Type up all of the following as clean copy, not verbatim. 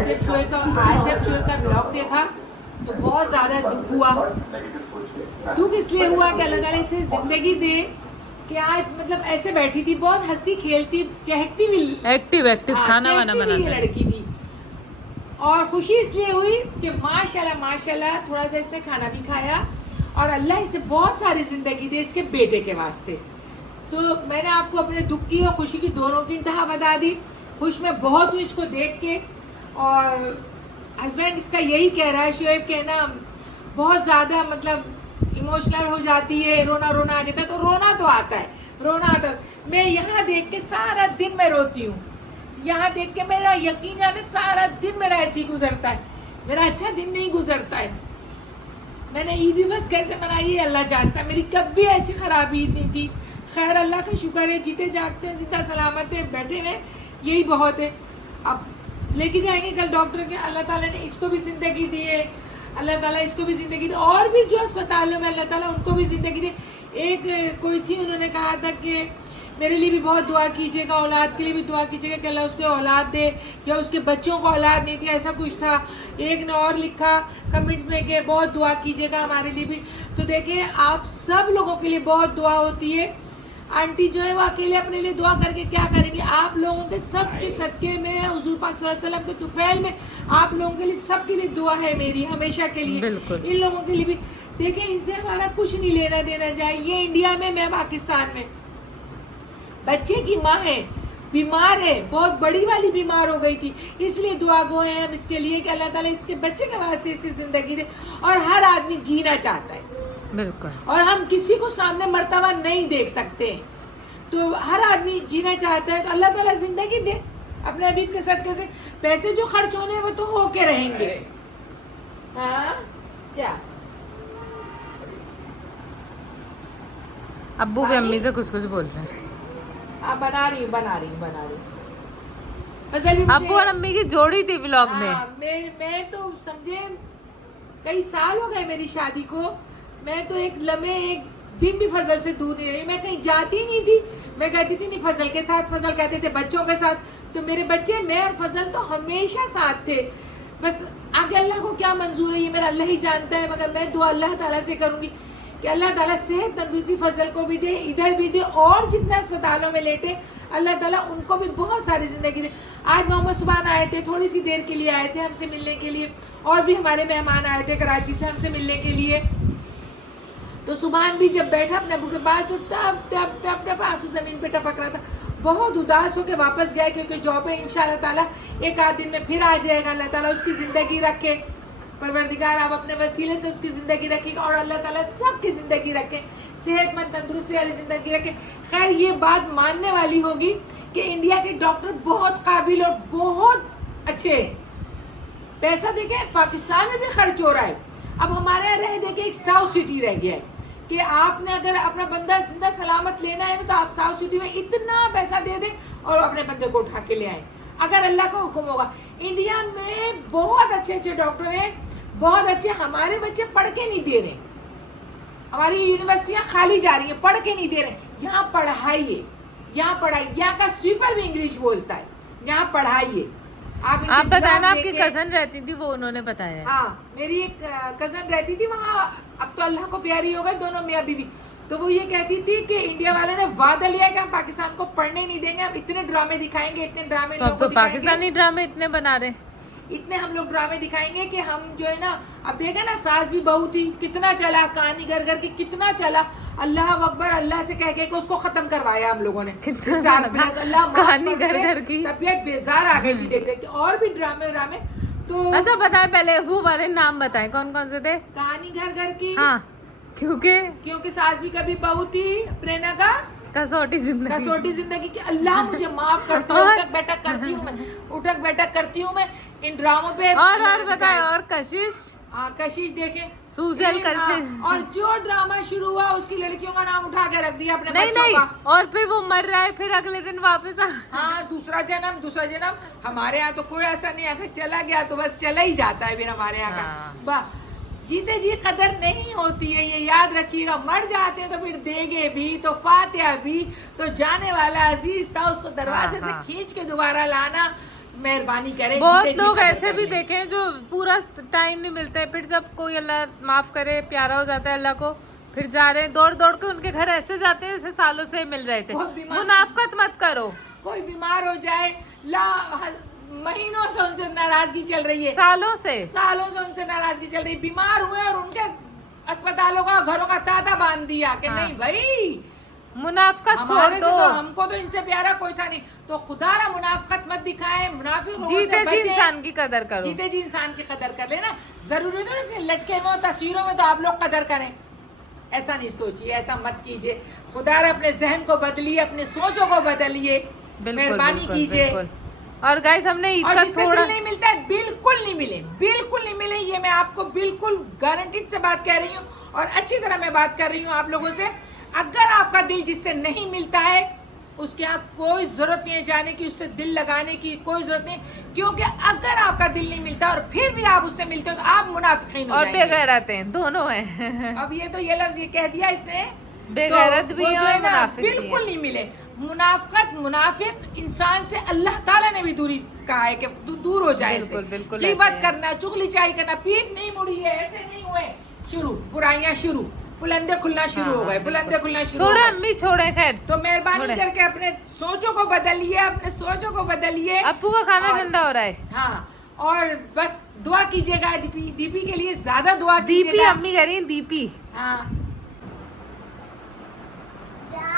आज जब शोएब का ब्लॉग देखा तो बहुत ज़्यादा दुख हुआ। दुख इसलिए हुआ कि अल्लाह ताला इसे ज़िंदगी दे कि आज मतलब ऐसे बैठी थी, बहुत हंसती खेलती चहकती भी, एक्टिव खाना वाना चहकती भी ये बनाता लड़की थी। और खुशी इसलिए हुई कि माशाल्लाह थोड़ा सा इसने खाना भी खाया और अल्लाह इसे बहुत सारी ज़िंदगी दे इसके बेटे के वास्ते। तो मैंने आपको अपने दुख की और खुशी की दोनों की इंतहा बता दी। खुश मैं बहुत हूँ इसको देख के, और हस्बैंड इसका यही कह रहा है शोएब के ना बहुत ज़्यादा मतलब इमोशनल हो जाती है, रोना आ जाता है। तो रोना तो आता है, रोना आता है। मैं यहाँ देख के सारा दिन मैं रोती हूँ, यहाँ देख के मेरा यकीन जाने सारा दिन मेरा ऐसे ही गुजरता है, मेरा अच्छा दिन नहीं गुजरता है। मैंने ईद भी बस कैसे मनाई है अल्लाह जानता है, मेरी कभी ऐसी ख़राब ईद नहीं थी। खैर अल्लाह का शुक्र है, जीते जागते हैं, जिंदा सलामत है, बैठे हैं, यही बहुत है। अब लेके जाएंगे कल डॉक्टर के, अल्लाह ताला ने इसको भी ज़िंदगी दी है, अल्लाह ताला इसको भी ज़िंदगी दी, और भी जो अस्पतालों में अल्लाह ताला उनको भी ज़िंदगी दी। एक कोई थी, उन्होंने कहा था कि मेरे लिए भी बहुत दुआ कीजिएगा, औलाद के लिए भी दुआ कीजिएगा कि अल्लाह उसको औलाद दे, या उसके बच्चों को औलाद नहीं थी, ऐसा कुछ था। एक ने और लिखा कमेंट्स में कि बहुत दुआ कीजिएगा हमारे लिए भी। तो देखिए आप सब लोगों के लिए बहुत दुआ होती है। आंटी जो है वो अकेले अपने लिए दुआ करके क्या करेंगी, आप लोगों के सब के सदके में, हुजूर पाक सल्लल्लाहु अलैहि वसल्लम के तुफैल में आप लोगों के लिए, सबके लिए दुआ है मेरी हमेशा के लिए। बिल्कुल। इन लोगों के लिए भी देखिए, इनसे हमारा कुछ नहीं लेना देना जाए। ये इंडिया में, मैं पाकिस्तान में। बच्चे की माँ है, बीमार है, बहुत बड़ी वाली बीमार हो गई थी, इसलिए दुआ गो हैं हम इसके लिए कि अल्लाह ताला इसके बच्चे के वास्ते इसे ज़िंदगी दे। और हर आदमी जीना चाहता है, बिल्कुल, और हम किसी को सामने मर्तबा नहीं देख सकते, तो हर आदमी जीना चाहता है। तो अल्लाह ताला ज़िंदगी दे अपने हबीब के सदके से। पैसे जो खर्च होने हैं वो तो होके रहेंगे। हाँ क्या अब्बू भी अम्मी से कुछ बोल रहे हैं। बना रही हूँ। फजल भी अब्बू और अम्मी की जोड़ी थी व्लॉग में। मैं तो समझे कई साल हो गए मेरी शादी को, मैं तो एक लम्हे एक दिन भी फजल से दूर नहीं रही। मैं कहीं जाती नहीं थी, मैं कहती थी नहीं फजल के साथ, फजल कहते थे बच्चों के साथ। तो मेरे बच्चे, मैं और फजल तो हमेशा साथ थे। बस आगे अल्लाह को क्या मंजूर है ये मेरा अल्लाह ही जानता है, मगर मैं दुआ अल्लाह ताला से करूँगी कि अल्लाह ताला सेहत तंदुरुस्ती फजल को भी दे, इधर भी दे, और जितने अस्पतालों में लेटे अल्लाह ताला उनको भी बहुत सारी ज़िंदगी दे। आज मोहम्मद सुभान आए थे, थोड़ी सी देर के लिए आए थे हमसे मिलने के लिए, और भी हमारे मेहमान आए थे कराची से हमसे मिलने के लिए। तो सुभान भी जब बैठा अपने अबू के पास तो टप टप टप टप आंसू ज़मीन पे टपक रहा था, बहुत उदास होकर वापस गया, क्योंकि जॉब है इंशाअल्लाह ताला एक आध दिन में फिर आ जाएगा। अल्लाह ताला उसकी ज़िंदगी रखे, परवरदिगार आप अपने वसीले से उसकी ज़िंदगी रखेगा, और अल्लाह ताला सबकी ज़िंदगी रखे, सेहतमंद तंदुरुस्ती वाली ज़िंदगी रखे। खैर ये बात मानने वाली होगी कि इंडिया के डॉक्टर बहुत काबिल और बहुत अच्छे हैं। पैसा देके पाकिस्तान में भी खर्च हो रहा है। अब हमारे यहाँ रह दे के एक साउथ सिटी रह गया है कि आपने अगर अपना बंदा जिंदा सलामत लेना है तो आप साउथ सिटी में इतना पैसा दे दें और अपने बंदे को उठा के ले आए, अगर अल्लाह का हुक्म होगा। इंडिया में बहुत अच्छे अच्छे डॉक्टर हैं, बहुत अच्छे। हमारे बच्चे पढ़ के नहीं दे रहे, हमारी यूनिवर्सिटियाँ खाली जा रही हैं, पढ़ के नहीं दे रहे। यहाँ पढ़ाइए, यहाँ पढ़ाई, यहाँ का स्वीपर भी इंग्लिश बोलता है, यहाँ पढ़ाइए। आप बताया ना आपकी कजन रहती थी, वो उन्होंने बताया। हाँ, मेरी एक कजन रहती थी वहाँ, अब तो अल्लाह को प्यारी हो गई दोनों मियाँ बीवी। तो वो ये कहती थी कि इंडिया वालों ने वादा लिया है कि हम पाकिस्तान को पढ़ने नहीं देंगे, हम इतने ड्रामे दिखाएंगे, इतने ड्रामे। तो अब तो पाकिस्तानी ड्रामे इतने बना रहे, इतने हम लोग ड्रामे दिखाएंगे कि हम जो है ना, अब देखा ना सास भी बहू थी, कितना चला कहानी घर घर की, कितना चला। अल्लाह अकबर, अल्लाह से कह के उसको खत्म करवाया हम लोगों ने। स्टार प्लस अल्लाह कहानी घर घर की, तबीयत बेजार आ गई थी देख देख के, और भी ड्रामे। तो अच्छा बताए पहले वो वाले नाम बताए कौन कौन से थे। कहानी घर घर की, हाँ, क्योंकि सास भी कभी बहू थी, प्रेरणा का कसौटी जिंदगी की। अल्लाह मुझे माफ कर दो, उठक बैठक करती हूँ मैं इन ड्रामों पे। और बताए, और कशिश, हाँ कशिश देखे, सूजल कशिश। और जो ड्रामा शुरू हुआ उसकी लड़कियों का नाम उठा के रख दिया अपने बच्चों नहीं, का। और फिर वो मर रहा है, फिर अगले दिन वापस हाँ, दूसरा जन्म। हमारे यहाँ तो कोई ऐसा नहीं, अगर चला गया तो बस चला ही जाता है फिर हमारे यहाँ का। जीते जी कदर नहीं होती है, ये याद रखिएगा। मर जाते हैं तो फिर देंगे भी, तो फातिहा भी, तो जाने वाला अजीज था उसको दरवाजे से खींच के दोबारा लाना मेहरबानी करें। बहुत जीते जी लोग कदर ऐसे कर भी लें। देखे हैं जो पूरा टाइम नहीं मिलता है, फिर जब कोई अल्लाह माफ करे प्यारा हो जाता है अल्लाह को, फिर जा रहे हैं दौड़ दौड़ के उनके घर ऐसे जाते हैं जैसे सालों से मिल रहे थे। बहुत बीमार- मुनाफकत मत करो। कोई बीमार हो जाए, महीनों से उनसे नाराजगी चल रही है, सालों से उनसे नाराजगी चल रही है, बीमार हुए और उनके अस्पतालों का घरों का ताता बांध दिया कि हाँ। नहीं भाई, मुनाफकत छोड़ हमारे से दो। तो हमको तो इनसे प्यारा कोई था नहीं। तो खुदारा मुनाफकत मत दिखाए, मुनाफिक लोगों से जीते जी बचें। इंसान की कदर करो। जीते जी इंसान की कदर कर लेना। जरूरी नहीं कि लटके में और तस्वीरों में तो आप लोग कदर करें, ऐसा नहीं सोचिए, ऐसा मत कीजिए। खुदारा अपने जहन को बदलिए, अपने सोचों को बदलिए, मेहरबानी कीजिए। और गाइस हमने ईद और का जिससे थोड़ा दिल नहीं मिलता है बिल्कुल नहीं मिले, बिल्कुल नहीं मिले, ये मैं आपको बिल्कुल गारंटीड से बात कह रही हूँ और अच्छी तरह मैं बात कर रही हूँ आप लोगों से। अगर आपका दिल जिससे नहीं मिलता है उसके यहाँ कोई जरूरत नहीं है जाने की, उससे दिल लगाने की कोई जरूरत नहीं, क्योंकि अगर आपका दिल नहीं मिलता और फिर भी आप उससे मिलते हो तो आप मुनाफिकीन हो और जाएंगे। बेगैरत हैं, दोनों हैं। अब ये तो ये लफ्ज ये कह दिया इसने, बेगैरत तो भी वो है जो और है ना, मुनाफिक भी बिल्कुल है। नहीं मिले। मुनाफिक इंसान से अल्लाह ताला ने भी दूरी कहा है कि दूर हो जाए बिल्कुल, इससे। बिल्कुल गीबत ऐसे है। करना, चुगलीचारी करना, पीठ नहीं मुड़ी है, ऐसे नहीं हुए, शुरू बुराइयां शुरू, बुलंदे खुलना शुरू हो गए, बुलंदे खुलना शुरू हो छोड़े गए। अम्मी छोड़े, खैर तो मेहरबानी छोड़े। करके अपने सोचों को बदलिए, अपने सोचों को बदलिए। अप्पू का खाना और- ठंडा हो रहा है। हाँ, और बस दुआ कीजिएगा, डीपी के लिए ज्यादा दुआ दीपी कीजिएगा। अम्मी कह रही हैं, दीपी। हाँ,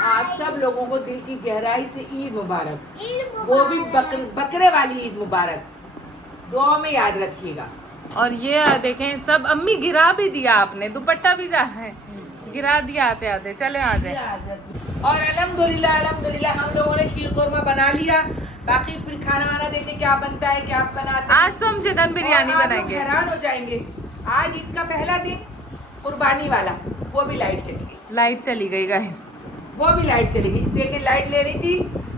आप सब लोगों को दिल की गहराई से ईद मुबारक, वो भी बकरे वाली ईद मुबारक, दुआ में याद रखिएगा। और ये देखें सब अम्मी गिरा भी दिया आपने, दुपट्टा भी जा है गिरा दिया आते आते। चले आ जाए। और अल्हम्दुलिल्लाह अल्हम्दुलिल्लाह हम लोगों ने शीर खुरमा बना लिया। बाकी फिर खाना वाना देखें क्या बनता है, क्या बनाते हैं। आज तो हम चिकन बिरयानी और आप लोग बनाएंगे। हैरान हो जाएंगे, आज ईद का पहला दिन कुर्बानी वाला, वो भी लाइट चली गई, लाइट चली गई गाइस। वो भी लाइट चली गई। देखिए लाइट ले रही थी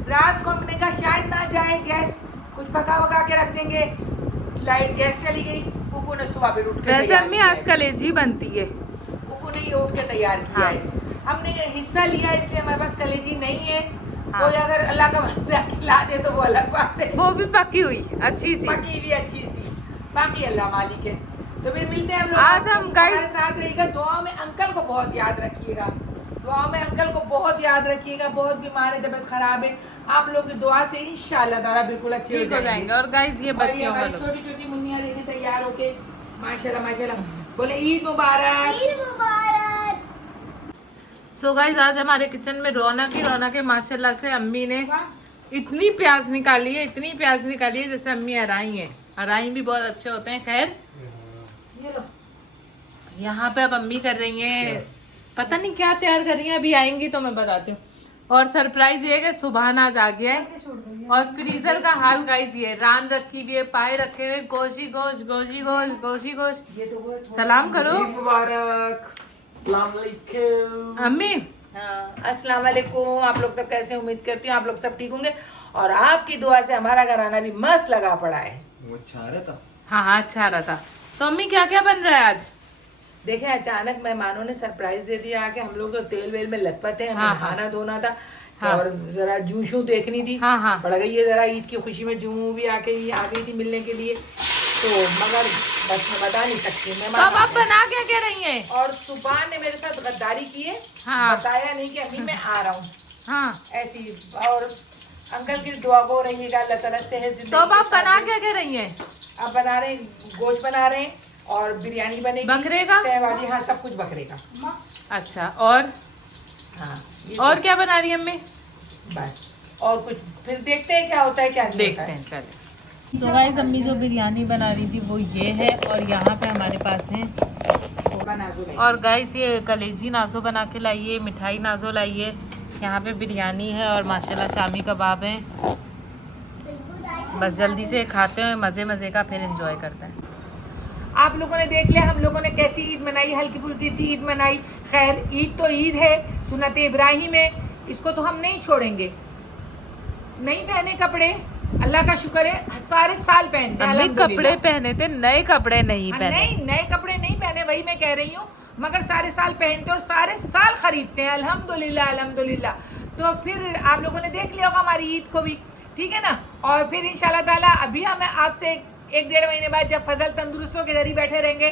रात को, हमने कहा शायद ना जाए गैस, कुछ पका वका के रख देंगे, लाइट गैस चली गई। कुकू ने सुबह फिर उठ के वैसे तैयार अम्मी किया है। आज कलेजी बनती है। कुकू ने ये उठ के तैयार किया हाँ। है। हमने ये हिस्सा लिया इसलिए हमारे पास कलेजी नहीं है। हाँ। कोई अगर अल्लाह का बंदा खिला दे तो वो अलग बात है, वो भी पकी हुई अच्छी सी। बाकी भी अच्छी सी, बाकी अल्लाह मालिक है। तो फिर मिलते हैं हम लोग। आज हम guys- हमारे साथ रहिएगा, दुआ में अंकल को बहुत याद रखिएगा, दुआ में अंकल को बहुत याद रखिएगा, बहुत बीमार है, तबीयत खराब है। आप लोग की दुआ से इंशाल्लाह ताला बिल्कुल अच्छे ठीक हो जाएंगे। और गाइस ये बच्चियों का लोग छोटी छोटी मुन्नियाँ लेके तैयार होके, माशाल्लाह माशाल्लाह, बोले ईद मुबारक, ईद मुबारक। सो गाइस आज हमारे किचन में रौनक ही रौनक है माशाल्लाह से। अम्मी ने इतनी प्याज निकाली है, इतनी प्याज निकाली है जैसे अम्मी अराई है। अराई भी बहुत अच्छे होते हैं। खैर ये लो, यहाँ पे अब अम्मी कर रही हैं, पता नहीं क्या तैयार कर रही हैं, अभी आएंगी तो मैं बताती हूँ। और सरप्राइज ये है कि सुबह आज आ गया है और फ्रीजर का हाल गाइस ये रान रखी हुई है, पाए रखे हुए, गोशी गोश गोशी गोश गोशी गोश। ये तो वो सलाम करो ईद मुबारक, अस्सलाम वालेकुम। अम्मी। हाँ, अस्सलाम वालेकुम। आप लोग सब कैसे, उम्मीद करती हूँ आप लोग सब ठीक होंगे और आपकी दुआ से हमारा घराना भी मस्त लगा पड़ा है। वो अच्छा रहा था। हाँ अच्छा रहा था। तो अम्मी क्या क्या बन रहा है आज? देखे अचानक मेहमानों ने सरप्राइज दे दिया आके, हम लोग तो तेल वेल में लथपथ हैं, हमें हाँ, नहाना धोना था। हाँ। और जरा जूशू देखनी थी। हाँ, हाँ। पड़ गई है जरा ईद की खुशी में, जूं भी आके ही आ गई थी मिलने के लिए, तो मगर बस मैं बता नहीं सकती तो मेहमान अब आप बना क्या क्या रही हैं? और सुबह ने मेरे साथ गद्दारी की है। हाँ। बताया नहीं कि अम्मी मैं आ रहा हूँ, हाँ ऐसी। और अंकल की दुआ को रहिएगा, अल्लाह ताला सेहत तो अब आप जिंदगी बना के क्या क्या रही हैं? साथ। अब बना रहे हैं, गोश्त बना रहे हैं और बिरयानी बनेगी बकरे का? तहवारी, हाँ सब कुछ बकरे का। अच्छा और हाँ ये और क्या बना रही है अम्मी? बस और कुछ फिर देखते हैं क्या होता है क्या नहीं देखते होता है। हैं चले। तो गाइस अम्मी जो बिरयानी बना रही थी वो ये है और यहाँ पे हमारे पास है। बनाजो नहीं। और गाइस ये कलेजी नाजो बना के लाइए, मिठाई नाजो लाइए, यहाँ पे बिरयानी है और माशाल्लाह शामी कबाब हैं। बस जल्दी से खाते हैं, मज़े मज़े का फिर एंजॉय करते हैं। आप लोगों ने देख लिया हम लोगों ने कैसी ईद मनाई, हल्की फुल्की सी ईद मनाई। खैर ईद तो ईद है, सुन्नत इब्राहिम है, इसको तो हम नहीं छोड़ेंगे। नहीं पहने कपड़े, अल्लाह का शुक्र है सारे साल पहनते हैं अम्मी अल्हम्दुलिल्लाह। कपड़े पहने थे, नए कपड़े नहीं हाँ, पहने। नहीं नए कपड़े नहीं पहने, वही मैं कह रही हूँ, मगर सारे साल पहनते और सारे साल खरीदते हैं अल्हम्दुलिल्लाह अल्हम्दुलिल्लाह। तो फिर आप लोगों ने देख लिया होगा हमारी ईद को भी ठीक है ना। और फिर इंशाल्लाह ताला अभी हम आपसे एक डेढ़ महीने बाद जब फजल तंदुरुस्त होकर इधर ही बैठे रहेंगे,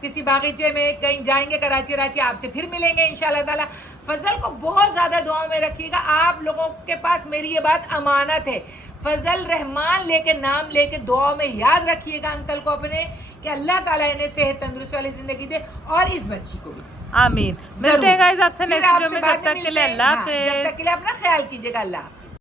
किसी बागीचे में कहीं जाएंगे कराची राची, आपसे फिर मिलेंगे इंशाल्लाह ताला। फजल को बहुत ज़्यादा दुआओं में रखिएगा। आप लोगों के पास मेरी ये बात अमानत है, फजल रहमान लेके नाम लेके दुआओं में याद रखिएगा अंकल को अपने, कि अल्लाह ताला इन्हें सेहत तंदुरुस्ती वाली जिंदगी दे, और इस बच्ची को भी आमीन। मिलते हैं गाइस आपसे फिर नेक्स्ट वीडियो आपसे में, बाद जब तक के लिए मिलते हैं। अल्लाह हाँ, हाफिज़। जब तक के लिए अपना ख्याल कीजिएगा। अल्लाह।